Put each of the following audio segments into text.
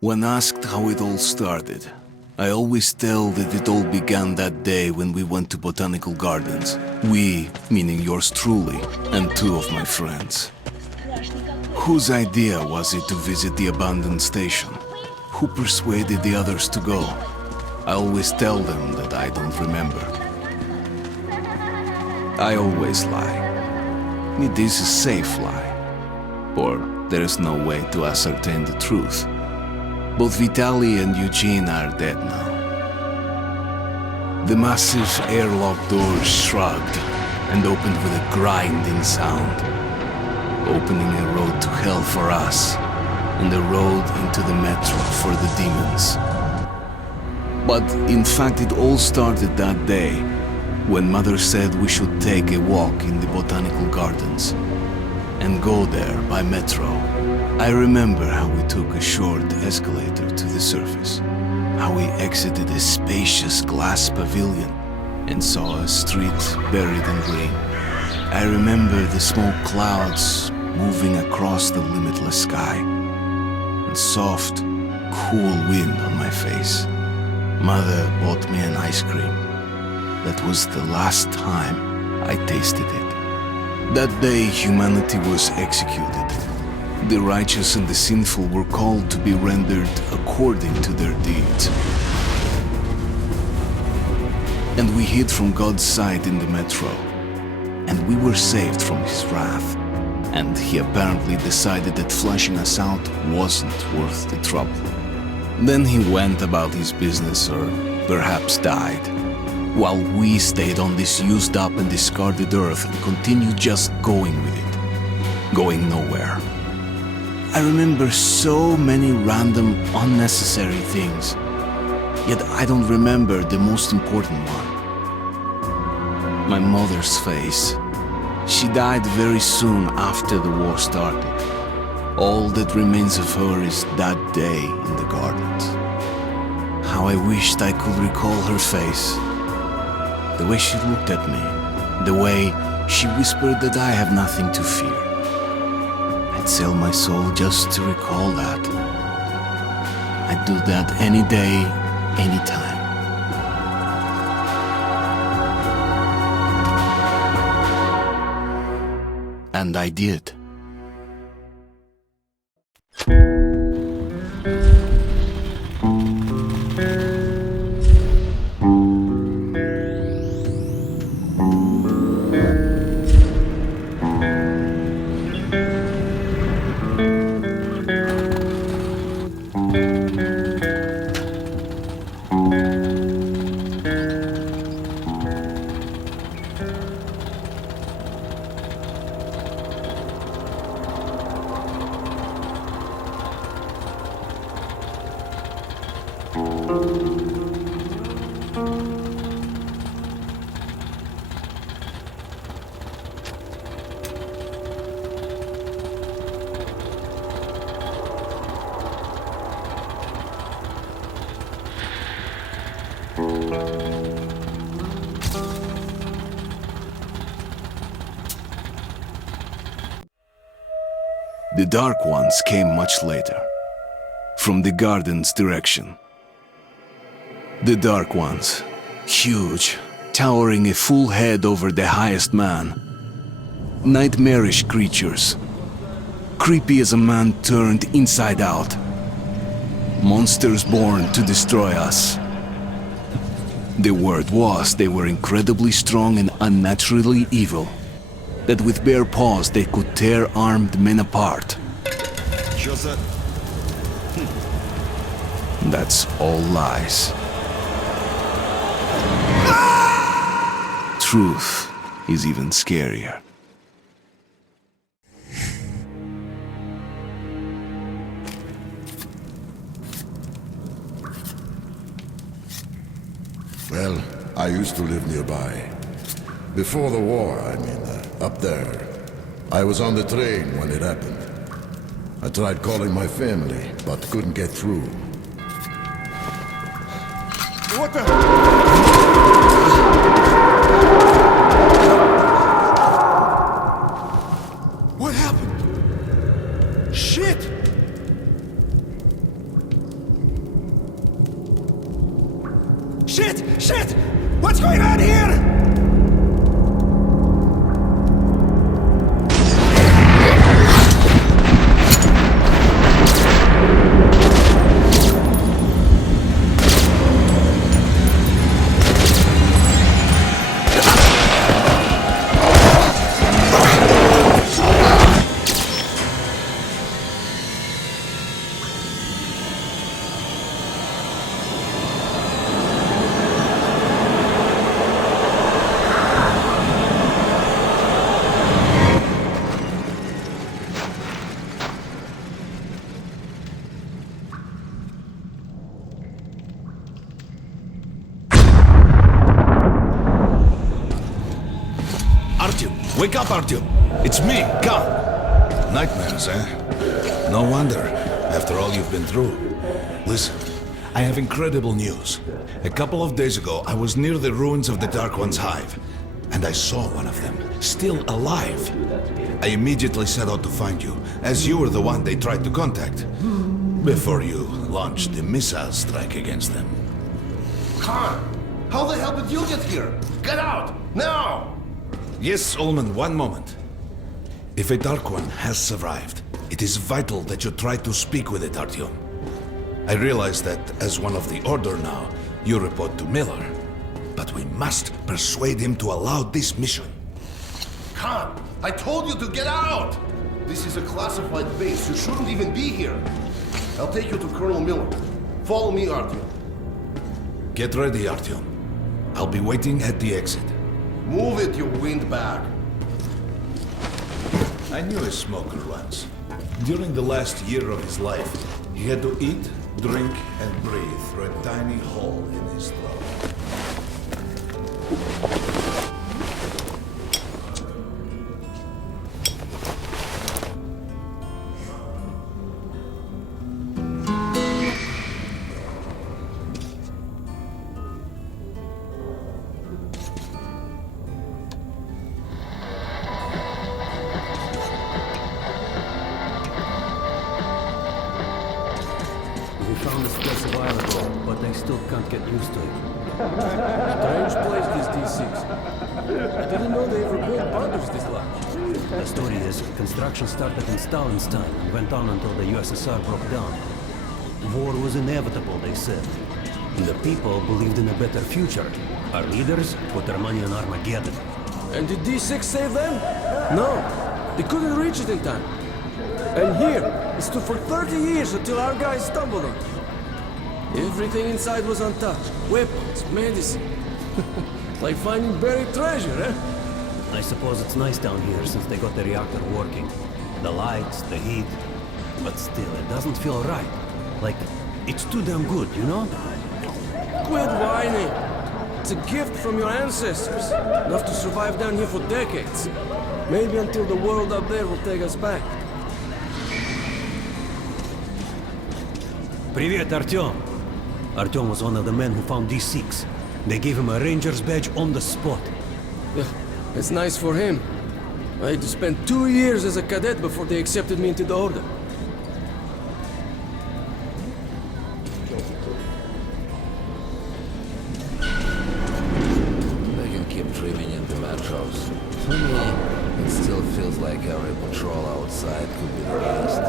When asked how it all started, I always tell that it all began that day when we went to botanical gardens. We, meaning yours truly, and two of my friends. Whose idea was it to visit the abandoned station? Who persuaded the others to go? I always tell them that I don't remember. I always lie. It is a safe lie. Or there is no way to ascertain the truth. Both Vitaly and Eugene are dead now. The massive airlock doors shrugged and opened with a grinding sound, opening a road to hell for us and a road into the metro for the demons. But in fact, it all started that day when Mother said we should take a walk in the botanical gardens and go there by metro. I remember how we took a short escalator to the surface, how we exited a spacious glass pavilion and saw a street buried in green. I remember the smoke clouds moving across the limitless sky and soft, cool wind on my face. Mother bought me an ice cream. That was the last time I tasted it. That day, humanity was executed. The righteous and the sinful were called to be rendered according to their deeds. And we hid from God's sight in the metro, and we were saved from his wrath. And he apparently decided that flushing us out wasn't worth the trouble. Then he went about his business, or perhaps died, while we stayed on this used up and discarded earth and continued just going with it, going nowhere. I remember so many random, unnecessary things, yet I don't remember the most important one. My mother's face. She died very soon after the war started. All that remains of her is that day in the gardens. How I wished I could recall her face. The way she looked at me, the way she whispered that I have nothing to fear. I'd sell my soul just to recall that. I'd do that any day, any time. And I did. The Dark Ones came much later, from the garden's direction. The Dark Ones, huge, towering a full head over the highest man. Nightmarish creatures, creepy as a man turned inside out. Monsters born to destroy us. The word was they were incredibly strong and unnaturally evil, that with bare paws they could tear armed men apart. That's all lies. Truth is even scarier. Well, I used to live nearby. Before the war, I mean, up there. I was on the train when it happened. I tried calling my family, but couldn't get through. What the? What happened? Shit! Shit! Shit! What's going on here? Wake up, Artyom! It's me, Khan! Nightmares, eh? No wonder, after all you've been through. Listen, I have incredible news. A couple of days ago, I was near the ruins of the Dark One's hive, and I saw one of them, still alive. I immediately set out to find you, as you were the one they tried to contact, before you launched the missile strike against them. Khan, how the hell did you get here? Get out, now! Yes, Ullman, one moment. If a Dark One has survived, it is vital that you try to speak with it, Artyom. I realize that, as one of the Order now, you report to Miller. But we must persuade him to allow this mission. Khan, I told you to get out! This is a classified base. You shouldn't even be here. I'll take you to Colonel Miller. Follow me, Artyom. Get ready, Artyom. I'll be waiting at the exit. Move it, you windbag. I knew a smoker once. During the last year of his life, he had to eat, drink, and breathe through a tiny hole in his throat. We found this place a while ago, but I still can't get used to it. Strange place, this D6. I didn't know they ever built bunkers this large. The story is, construction started in Stalin's time and went on until the USSR broke down. War was inevitable, they said. The people believed in a better future. Our leaders put their money on Armageddon. And did D6 save them? No, they couldn't reach it in time. And here, it stood for 30 years until our guys stumbled on it. Everything inside was untouched. Weapons, medicine. Like finding buried treasure, eh? I suppose it's nice down here since they got the reactor working. The lights, the heat. But still, it doesn't feel right. Like, it's too damn good, you know? Quit whining. It's a gift from your ancestors. Enough to survive down here for decades. Maybe until the world up there will take us back. Привет, Artyom. Artyom was one of the men who found D6. They gave him a ranger's badge on the spot. Yeah, it's nice for him. I had to spend 2 years as a cadet before they accepted me into the Order. They can keep dreaming in the metros. For me, it still feels like every patrol outside could be the last.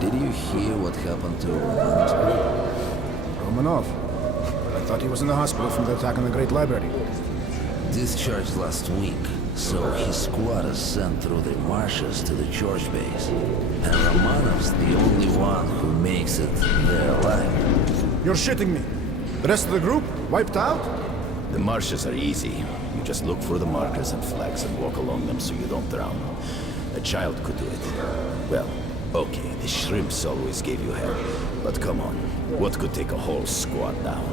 Did you hear what happened to Romanov. I thought he was in the hospital from the attack on the Great Library. discharged last week, so his squad is sent through the marshes to the church base. And Romanov's the only one who makes it there alive. You're shitting me. The rest of the group wiped out? The marshes are easy. You just look for the markers and flags and walk along them so you don't drown. A child could do it. Well, okay, the shrimps always gave you hell. But come on, what could take a whole squad down?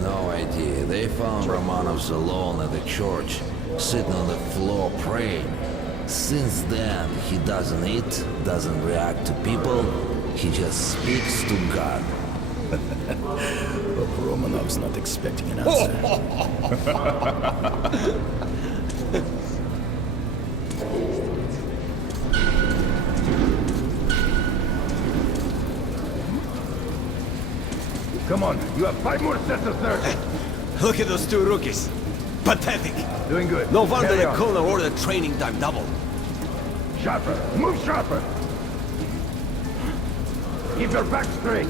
No idea. They found Romanovs alone at the church, sitting on the floor praying. Since then, he doesn't eat, doesn't react to people, he just speaks to God. Hope Romanov's not expecting an answer. Come on, you have 5 more sets of search. Look at those two rookies. Pathetic. Doing good. No wonder Carry the on. colonel ordered training time doubled. Sharper, move sharper. Keep your back straight.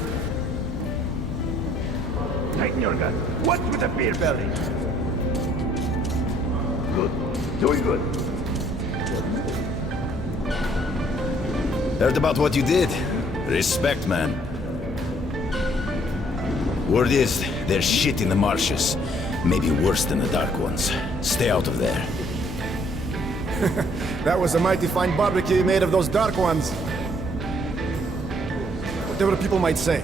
Tighten your gun. What's with the beer belly? Good. Doing good. Heard about what you did. Respect, man. Word is, there's shit in the marshes. Maybe worse than the Dark Ones. Stay out of there. That was a mighty fine barbecue you made of those dark ones. Whatever people might say,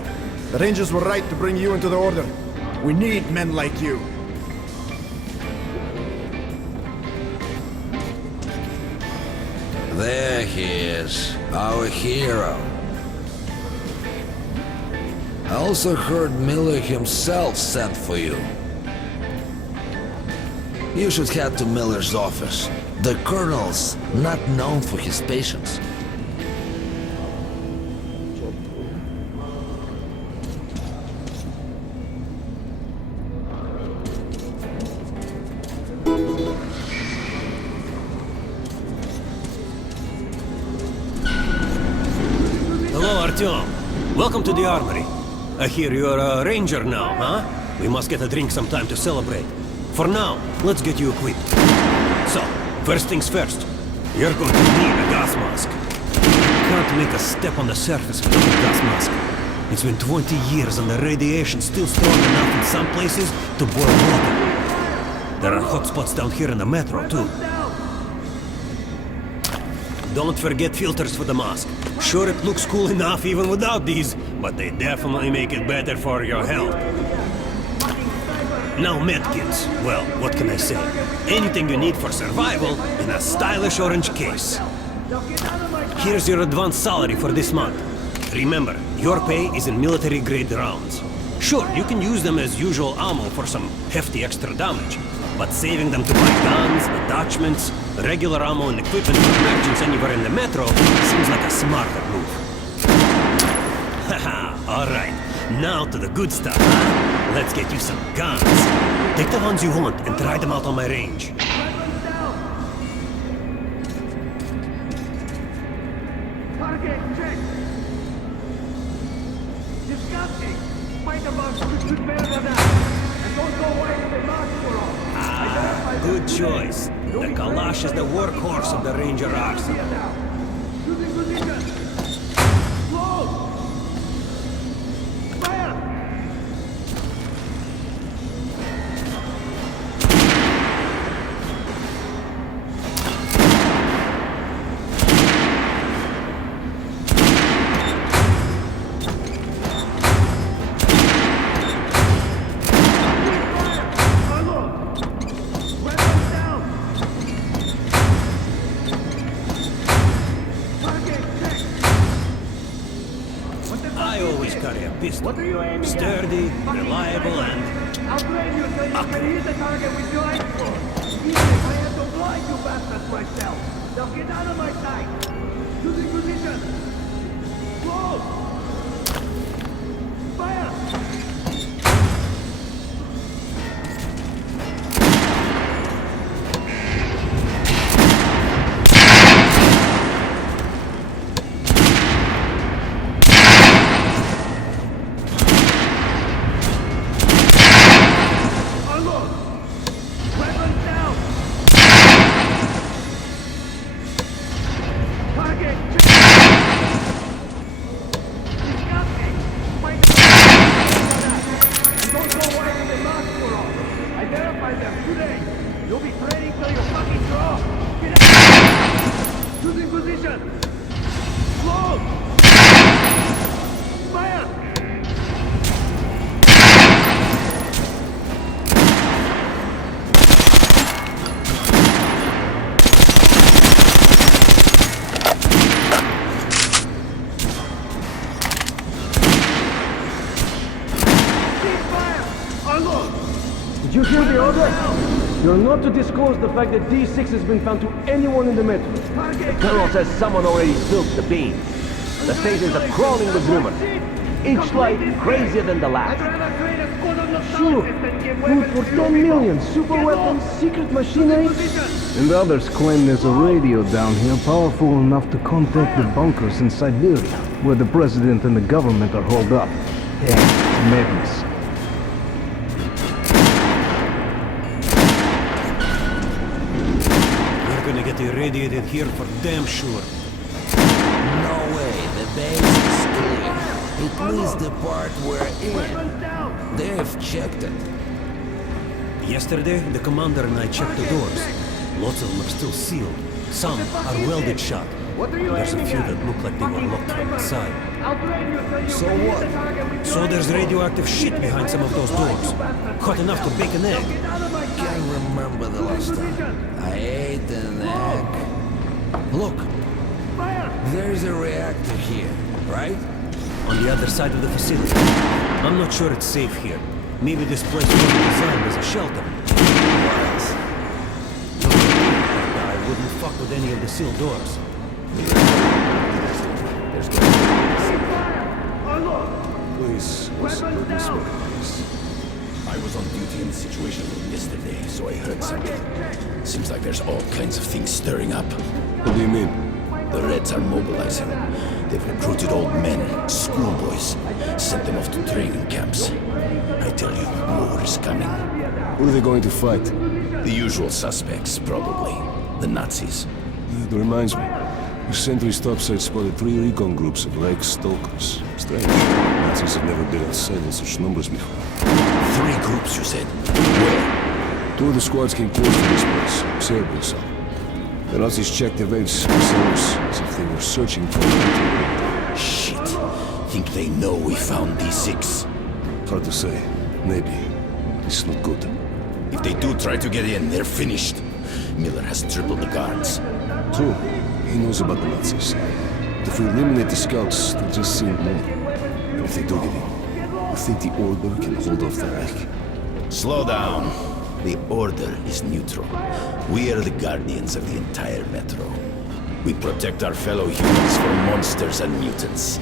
the Rangers were right to bring you into the Order. We need men like you. There he is, our hero. I also heard Miller himself sent for you. You should head to Miller's office. The Colonel's not known for his patience. Hello, Artyom. Welcome to the armory. I hear you're a ranger now, huh? We must get a drink sometime to celebrate. For now, let's get you equipped. So, first things first. You're going to need a gas mask. You can't make a step on the surface without a gas mask. It's been 20 years and the radiation's still strong enough in some places to boil water. There are hot spots down here in the metro, too. Don't forget filters for the mask. Sure, it looks cool enough even without these, but they definitely make it better for your health. Now medkits. Well, what can I say? Anything you need for survival in a stylish orange case. Here's your advance salary for this month. Remember, your pay is in military-grade rounds. Sure, you can use them as usual ammo for some hefty extra damage, but saving them to buy guns, attachments, regular ammo and equipment for merchants anywhere in the metro seems like a smarter move. Haha, alright. Now to the good stuff, huh? Let's get you some guns. Take the ones you want and try them out on my range. Target check. Disgusting. Fight about you better than that. And don't go away with the mask for all. Good choice. The Kalash is the workhorse of the Ranger arsenal. Using position. Slow. Fire. I always carry a pistol. What are you aiming at? Sturdy, reliable, and... I'll blame you until you can hit the target with your rifle. Even if I have to blind you bastards myself. Now get out of my sight. Using position. Close. Fire. Unload. Weapons down. Target. Disgusting. Fight the don't go away with the mask for all. I verified them today. You'll be training till you fucking draw. Get out. Using position. Close. Fire. are not to disclose the fact that D6 has been found to anyone in the metro. The Colonel says someone already spilled the beans. The stations are crawling with rumors. Each light crazier than the last. Sure, food for 10 million, super weapons, secret machinery. And others claim there's a radio down here powerful enough to contact the bunkers in Siberia, where the president and the government are holed up. Yeah, madness. We're gonna get irradiated here for damn sure. No way, the base is clear. At least the part we're in. They've checked it. Yesterday, the commander and I checked the doors. Lots of them are still sealed. Some are welded shut. There's a few that look like they were locked from inside. So what? So there's radioactive shit behind some of those doors. Hot enough to bake an egg. Can't remember the last time I ate an egg. Look, there's a reactor here, right? On the other side of the facility. I'm not sure it's safe here. Maybe this place wasn't designed as a shelter. I wouldn't fuck with any of the sealed doors. Please, listen to this one, please. I was on duty in the situation room yesterday, so I heard something. Seems like there's all kinds of things stirring up. What do you mean? The Reds are mobilizing. They've recruited old men, schoolboys, sent them off to training camps. I tell you, war is coming. Who are they going to fight? The usual suspects, probably. The Nazis. It reminds me. The sentry's topside spotted 3 recon groups of Reich stalkers. Strange. Nazis have never been outside in such numbers before. 3 groups, you said? Where? 2 of the squads came close to this place, Serbia some. The Nazis checked the waves themselves, as if they were searching for it. Shit. Think they know we found D6? Hard to say. Maybe. It's not good. If they do try to get in, they're finished. Miller has tripled the guards. True. He knows about the Nazis. But if we eliminate the scouts, they'll just send more. And if they do get in, you think the Order can hold off the Reich? Slow down. The Order is neutral. We are the guardians of the entire Metro. We protect our fellow humans from monsters and mutants.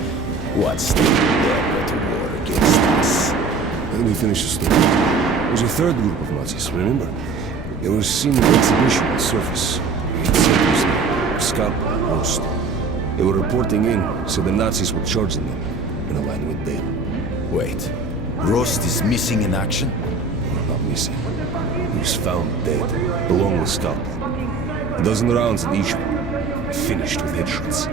What's the dare to war against us? Let me finish the story. There was a 3rd group of Nazis, remember? They were seen at the exhibition on the surface. We had sentries there. Scout, Rost. They were reporting in, so the Nazis were charging them, in a line with Dale. Wait, Rost is missing in action? Not missing. He was found dead, along with Scout. A dozen rounds in each one, finished with headshots.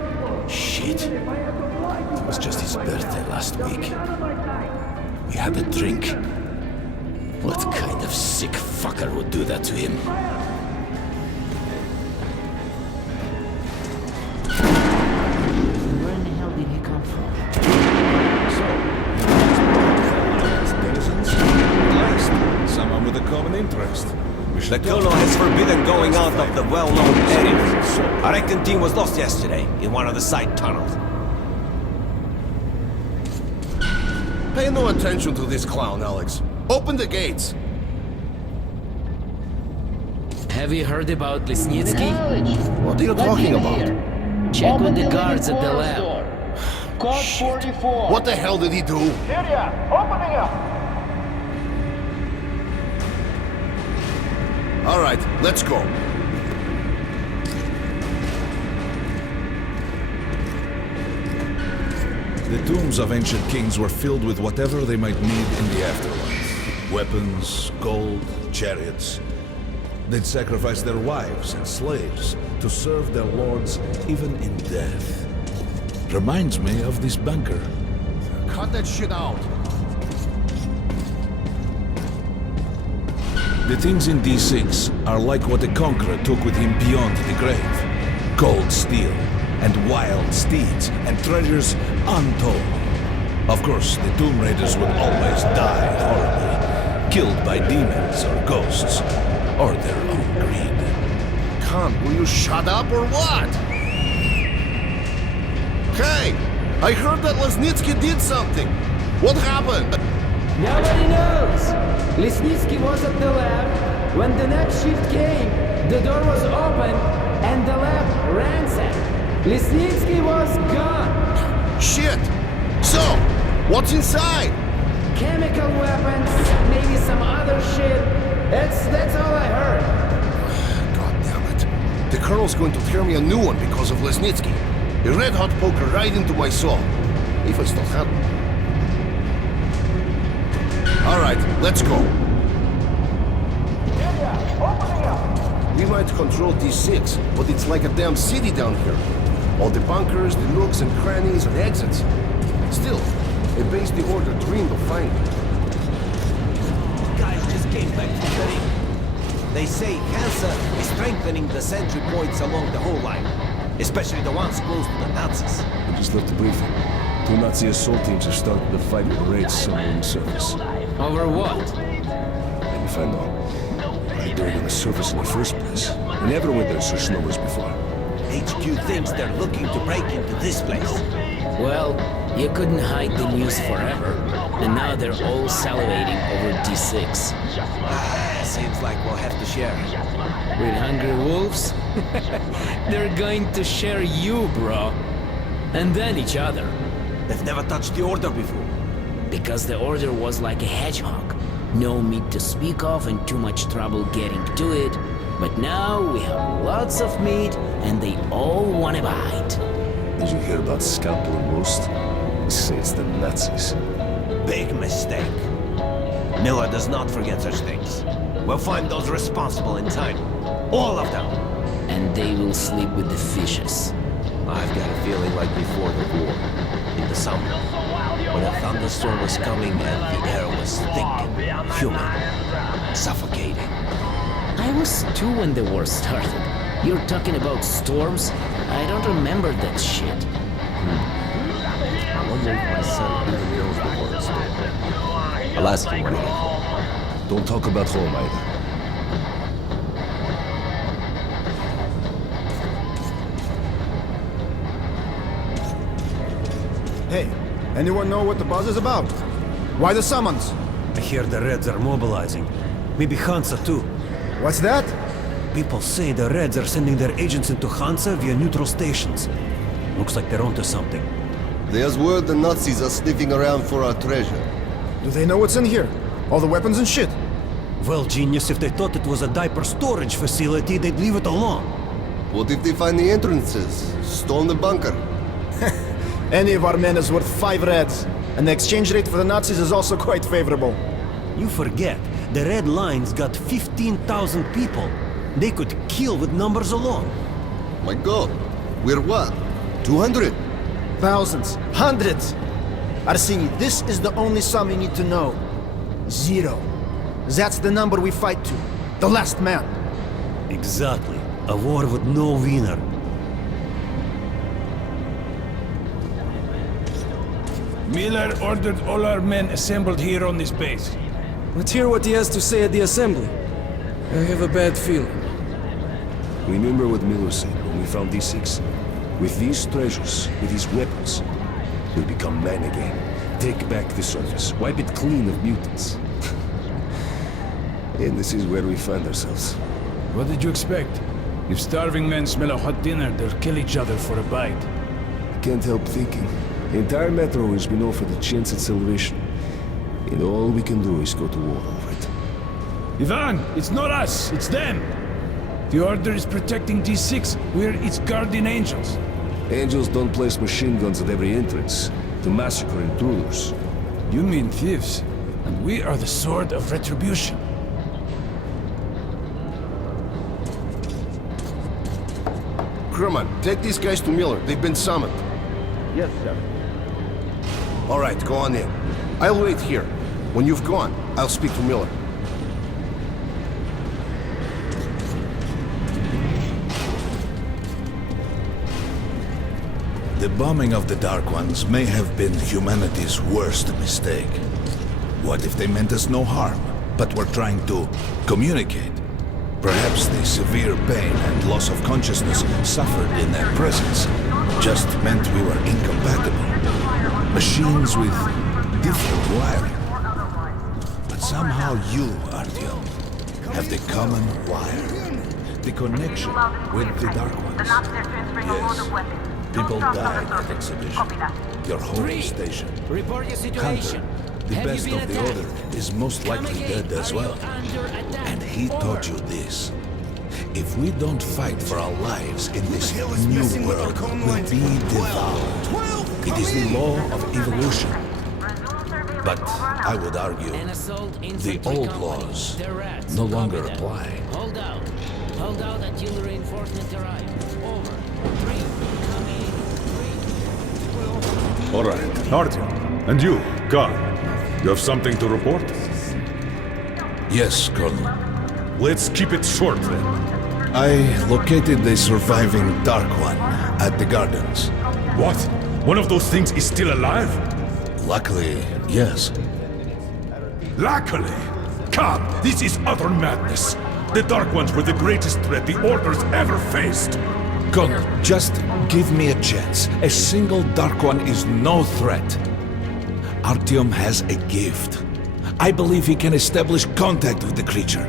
Shit. It was just his birthday last week. We had a drink. What kind of sick fucker would do that to him? Where in the hell did he come from? Someone with a common interest. The Colonel has forbidden going out of the well-known areas. Our acting team was lost yesterday in one of the side tunnels. Pay no attention to this clown, Alex. Open the gates. Have you heard about Lesnitsky? What are you talking about? Check with the guards at the lab. Code 44. What the hell did he do? Syria, opening up. All right, let's go. The tombs of ancient kings were filled with whatever they might need in the afterlife. Weapons, gold, chariots. They'd sacrifice their wives and slaves to serve their lords even in death. Reminds me of this bunker. Cut that shit out. The things in D6 are like what the Conqueror took with him beyond the grave. Gold steel, and wild steeds, and treasures untold. Of course, the Tomb Raiders would always die horribly, killed by demons or ghosts, or their own greed. Khan, will you shut up or what? Hey, I heard that Lesnitsky did something. What happened? Nobody knows. Lesnitsky was at the lab, when the next shift came, the door was open and the lab ransacked. Lesnitsky was gone. Shit! So, what's inside? Chemical weapons, maybe some other shit. That's all I heard. God damn it. The Colonel's going to tear me a new one because of Lesnitsky. A red-hot poker right into my soul. If I still have one. Alright, let's go. We might control D6, but it's like a damn city down here. All the bunkers, the nooks and crannies and exits. Still, a base the Order dreamed of finding. Guys just came back from the ring. They say Hansa is strengthening the sentry points along the whole line, especially the ones close to the Nazis. We just left the briefing. 2 Nazi assault teams have started the fight with the raids somewhere on the surface. Over what? Maybe find out why they're on the surface in the first place. We never went there such numbers before. HQ thinks they're looking to break into this place. Well, you couldn't hide the news forever, and now they're all salivating over D6. Seems like we'll have to share. With hungry wolves? They're going to share you, bro. And then each other. They've never touched the Order before. Because the Order was like a hedgehog. No meat to speak of and too much trouble getting to it. But now we have lots of meat and they all want a bite. Did you hear about scalpel and roast? They say it's the Nazis. Big mistake. Miller does not forget such things. We'll find those responsible in time. All of them. And they will sleep with the fishes. I've got a feeling like before the war. In the summer. When a thunderstorm was coming and the air was thick and humid. Suffocating. I was 2 when the war started. You're talking about storms? I don't remember that shit. I wonder if my son even knows the word storm. I'll ask him when I get home. Don't talk about home either. Hey, anyone know what the buzz is about? Why the summons? I hear the Reds are mobilizing. Maybe Hansa too. What's that? People say the Reds are sending their agents into Hansa via neutral stations. Looks like they're onto something. There's word the Nazis are sniffing around for our treasure. Do they know what's in here? All the weapons and shit? Well, genius, if they thought it was a diaper storage facility, they'd leave it alone. What if they find the entrances? Storm the bunker? Any of our men is worth 5 Reds, and the exchange rate for the Nazis is also quite favorable. You forget, the Red Line's got 15,000 people. They could kill with numbers alone. My god, we're what? 200? Thousands, hundreds. Arseny, this is the only sum you need to know. 0. That's the number we fight to. The last man. Exactly. A war with no winner. Miller ordered all our men assembled here on this base. Let's hear what he has to say at the assembly. I have a bad feeling. Remember what Miller said when we found D6? With these treasures, with these weapons, we'll become man again. Take back the surface, wipe it clean of mutants. And this is where we find ourselves. What did you expect? If starving men smell a hot dinner, they'll kill each other for a bite. I can't help thinking. The entire metro has been offered a chance at salvation. And all we can do is go to war over it. Ivan, it's not us, it's them! The Order is protecting D6. We're its guardian angels. Angels don't place machine guns at every entrance to massacre intruders. You mean thieves, and we are the sword of retribution. Crewman, take these guys to Miller. They've been summoned. Yes, sir. All right, go on in. I'll wait here. When you've gone, I'll speak to Miller. The bombing of the Dark Ones may have been humanity's worst mistake. What if they meant us no harm, but were trying to communicate? Perhaps the severe pain and loss of consciousness suffered in their presence just meant we were incompatible. Machines with different wiring. But somehow you, Artyom, have the common wire. The connection with the Dark Ones. Yes. People died at Exhibition. Your home station. Report your situation. Hunter, the best of the Order, is most likely dead as well. And he taught you this. If we don't fight for our lives in this new world, we'll be devoured. It is the law of evolution. But I would argue the old laws no longer apply. Hold out. Hold out until reinforcements arrive. Over. 3. Coming. 3. All right, Artyom. And you, Khan. You have something to report? Yes, Colonel. Let's keep it short then. I located the surviving Dark One at the gardens. What? One of those things is still alive? Luckily, yes. Luckily? Come, this is utter madness. The Dark Ones were the greatest threat the Order's ever faced. Colonel, just give me a chance. A single Dark One is no threat. Artyom has a gift. I believe he can establish contact with the creature.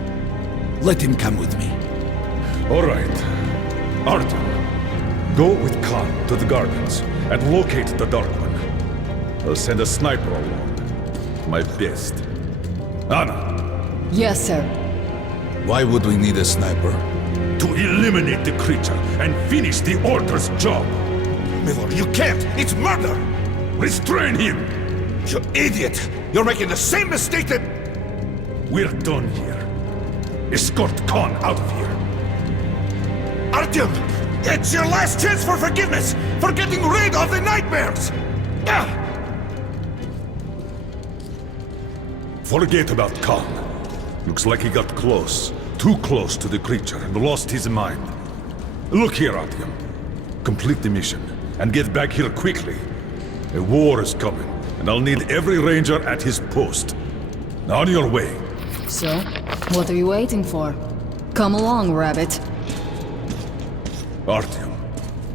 Let him come with me. All right. Artyom, go with Khan to the gardens and locate the Dark One. I'll send a sniper along. My best. Anna. Yes, sir. Why would we need a sniper? To eliminate the creature and finish the Order's job. Miller, you can't! It's murder! Restrain him! You idiot! You're making the same mistake that... We're done here. Escort Khan out of here. Artyom! It's your last chance for forgiveness! For getting rid of the nightmares! Forget about Khan. Looks like he got close. Too close to the creature and lost his mind. Look here, Artyom. Complete the mission and get back here quickly. A war is coming, and I'll need every ranger at his post. On your way. So, what are you waiting for? Come along, Rabbit. Artyom,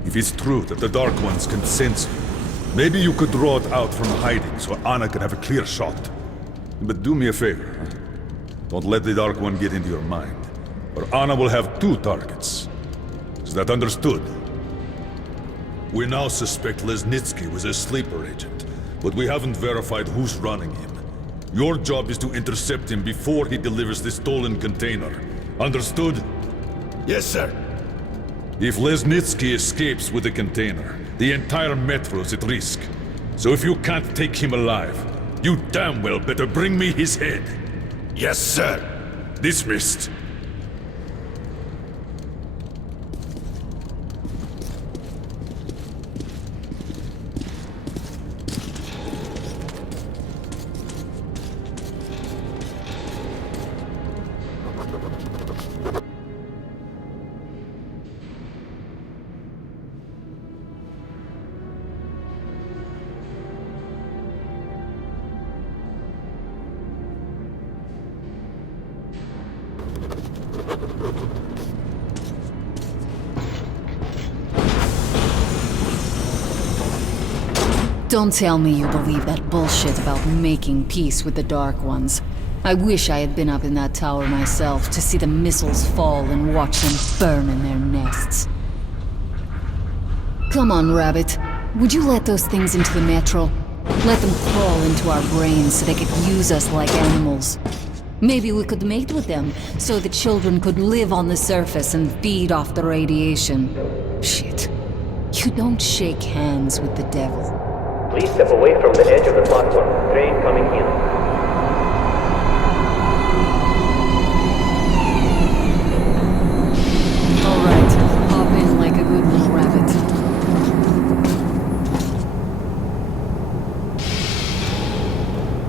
if it's true that the Dark Ones can sense you, maybe you could draw it out from hiding so Anna can have a clear shot. But do me a favor. Don't let the Dark One get into your mind, or Anna will have 2 targets. Is that understood? We now suspect Lesnitsky was a sleeper agent, but we haven't verified who's running him. Your job is to intercept him before he delivers the stolen container. Understood? Yes, sir. If Lesnitsky escapes with the container, the entire metro's at risk. So if you can't take him alive, you damn well better bring me his head. Yes, sir. Dismissed. Don't tell me you believe that bullshit about making peace with the Dark Ones. I wish I had been up in that tower myself to see the missiles fall and watch them burn in their nests. Come on, Rabbit. Would you let those things into the metro? Let them crawl into our brains so they could use us like animals. Maybe we could mate with them, so the children could live on the surface and feed off the radiation. Shit. You don't shake hands with the devil. Please step away from the edge of the platform. Train coming in. Alright, hop in like a good little rabbit.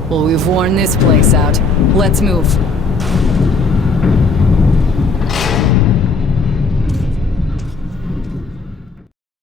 Well, we've worn this place out. Let's move.